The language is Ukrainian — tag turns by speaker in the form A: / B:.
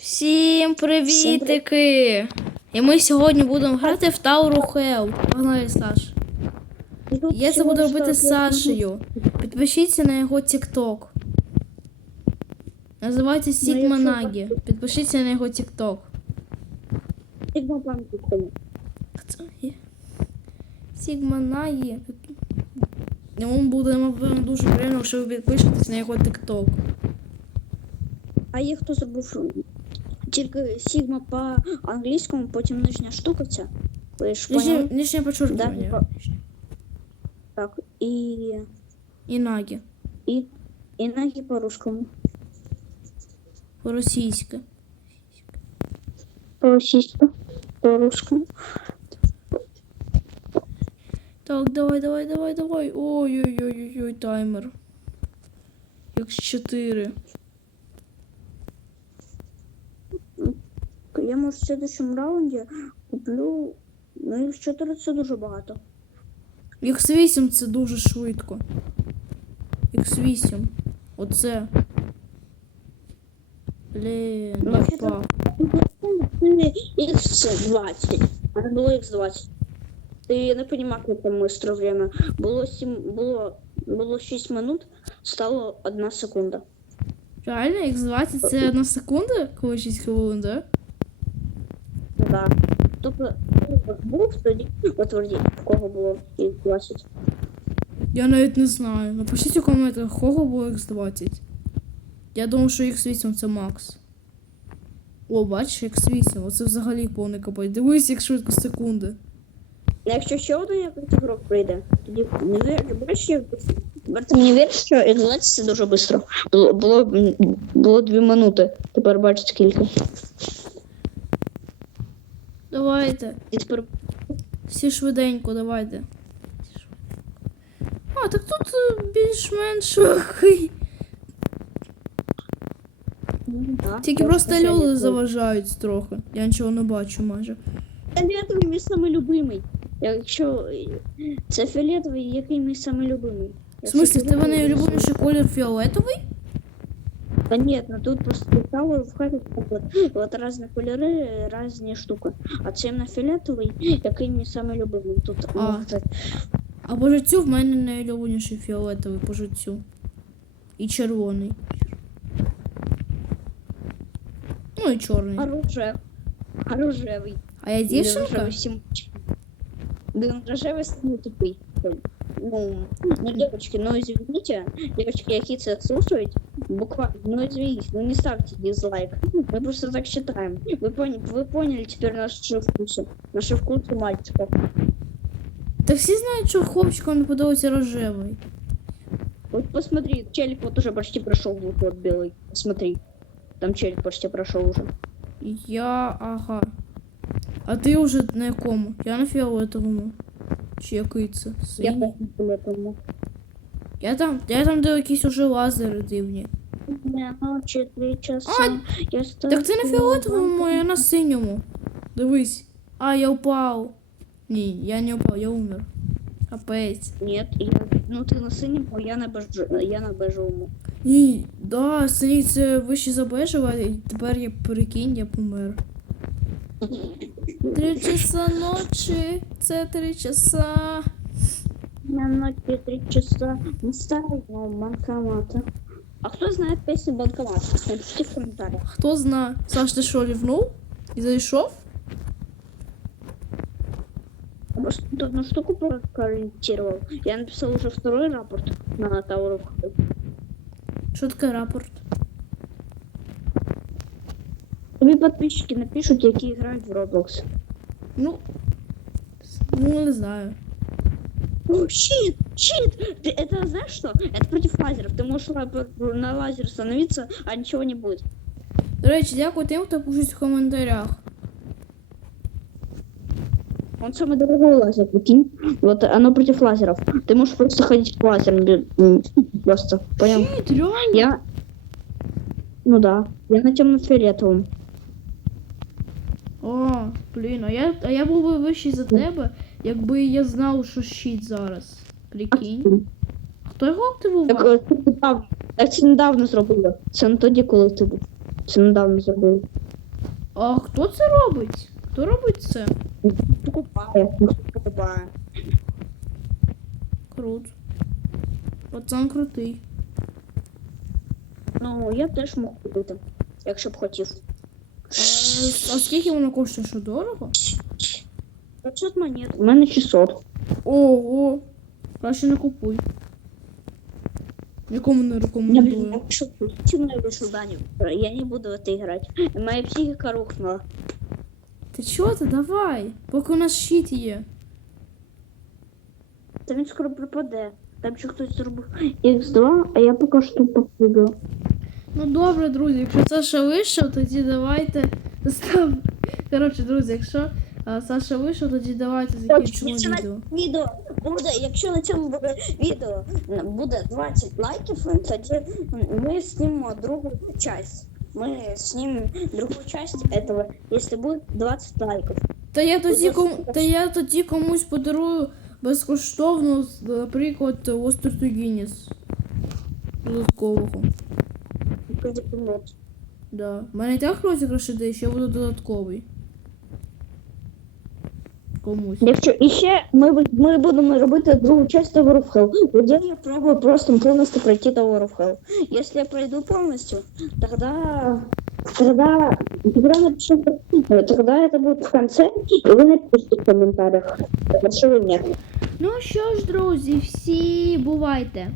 A: Всім привітики! І ми сьогодні будемо грати в Tower Hell. Погнали, Саш. Я це буду робити з Сашею. Підпишіться на його TikTok. Називається Sigma
B: якщо
A: Nagi. Підпишіться на його TikTok. Це є. Sigma Nagi. Йому буде, напевно, дуже приємно, якщо ви підпишетесь на його TikTok.
B: А є хто забув тільки Сігма по англійському, потім нижня штука ця. Ви ж
A: Нижнє, подчеркивание.
B: Да, типа. Так, и
A: И ноги
B: и и ноги по-русскому.
A: По-російськи.
B: По-російську, по-русскому.
A: Так, давай, давай, давай, давай. Ой-ой-ой-ой, таймер. Як
B: 4. тому в следующому раунді куплю. Ну і в 4 це дуже багато.
A: Х8 це дуже швидко. Х8. Оце. Блін,
B: не
A: впав.
B: Х20. А було Х20. Я не понимаю, как там быстро время. Було 7, було, було 6 минут, стало 1 секунда.
A: Реально, Х20 це 1 секунда, коли 6 хвилин, да?
B: Да. Тобто був тоді, от в кого було X20.
A: Я навіть не знаю. Напишіть у коментах, кого було X20. Я думав, що X8 це Макс. О, бачиш, X8, оце взагалі повний капець. Дивись, як швидко секунди.
B: Ну, Якщо ще один якийсь ігрок прийде, тоді не вір, бачиш, як мені віриш, що X20 це дуже швидко. Було, було, було 2 минути, тепер бачиш скільки.
A: Давайте. Всі швиденько, давайте. А, так тут е, більш-менш легкий.
B: Да,
A: Тільки просто люди заважають трохи. Я нічого не бачу майже.
B: Фіолетовий мій самий любимий. Якщо це фіолетовий, який мій самий любимий.
A: В смысле, в тебе найулюбленіший колір фіолетовий?
B: Та ні, ну тут просто стало в хаті от, от різні кольори, різні штуки. А це на фіолетовий, який мій самий любимий. Тут
A: А.
B: можна сказати,
A: А по життю в мене найулюбленіший фіолетовий по життю. І червоний. Ну і чорний.
B: а рожев. А рожевий.
A: А я дівчинка?
B: Рожевий всім- Да, рожевий самий тупий. Ну, ну, девочки, ну извините, девочки, які це слушають, буквально, ну извините, ну не ставьте дизлайк. Мы просто так считаем. Вы, поняли, вы поняли теперь наши вкусы. Наши вкусы мальчиков.
A: Та всі знають, що хлопчикам не подобається рожевий.
B: Вот посмотри, челик вот уже почти прошел, вот, вот белый. Смотри. Там челик почти прошел уже.
A: Я. ага. А ти вже на якому? Я на фіолетовому. Чи який це?
B: Я
A: Синій?
B: по этому.
A: Я там, я там де якісь уже лазери дивні.
B: Дня, ночи, три часа.
A: А,
B: я
A: Так ти на фіолетовому, а на синьому. Дивись. А, я упав. Ні, я не упав, я умер. Капець.
B: Нет, я, ну ты на синем, а я на, беж... я на бежевому.
A: Ні, да, синій це вище за бежева, і тепер я прикинь, я помер. Три часа ночі, це три часа.
B: На ночи три часа не старого банкомата. А кто знает песню банкомат? Напишите в комментариях.
A: Хто знає? Саш, ти що, рівнув? І зайшов?
B: Я просто тут одну штуку прокомментировал. Я написал уже второй рапорт на Tower of Hell.
A: Що таке рапорт?
B: Тобі подписчики напишут, які грають в Roblox.
A: Ну. Ну, не знаю.
B: О, щит! Щит! Ты это знаешь что? Это против лазеров. Ты можешь ла- на лазер становиться, а ничего не будет.
A: До речі, дякую тим, хто пишуть в коментарях.
B: Он самый дорогой лазер, прикинь. Вот оно против лазеров. Ты можешь просто ходить по лазерам. бе- м, Просто, понял?
A: Щит, реально?
B: Я... Ну да. Я на темно-фиолетовом.
A: О, блін, а я, а я був би вищий за тебе, якби я знав, що щит зараз. Прикинь. Хто його активував?
B: Так, е, це недавно. Так це недавно зробили. Це не тоді, коли ти був. Це недавно зробили.
A: А хто це робить? Хто робить це?
B: Покупає, покупає.
A: Крут. Пацан крутий.
B: Ну, я теж мог купити, якщо б хотів.
A: А, а скільки воно коштує, що дорого?
B: 500 монет. У мене 600.
A: Ого. Краще не купуй. Нікому не
B: Я, блин,
A: рекомендую.
B: я пошел темную вышел, Даню. Я не буду в это играть. Моя психика рухнула.
A: Ти чого ти? Давай. Поки у нас щит є.
B: Та він скоро пропаде. Там ще хтось зробив X2, а я поки що тут попрыгаю.
A: Ну добре, друзі, якщо Саша вийшов, тоді давайте став. Коротше, друзі, якщо а, Саша вийшов, тоді давайте закінчимо
B: Якщо
A: відео.
B: на відео буде, якщо на цьому буде відео буде 20 лайків, тоді ми знімемо другу часть. Ми знімемо другу часть этого, якщо буде 20 лайків.
A: Та я тоді кому та я тоді комусь подарую безкоштовно, наприклад, остроту Гінніс. Додаткового.
B: Тоді помилки.
A: Да. У мене і так розіграш іде, ще буде додатковий. Комусь.
B: Якщо і ще ми, ми будемо робити другу часть Tower of Hell, де я пробую просто повністю пройти Tower of Hell. Якщо я пройду повністю, тогда, тогда, тогда напишу, тогда это будет в конце, и вы напишите в комментариях, хорошо или нет.
A: Ну що ж, друзі, всі бувайте.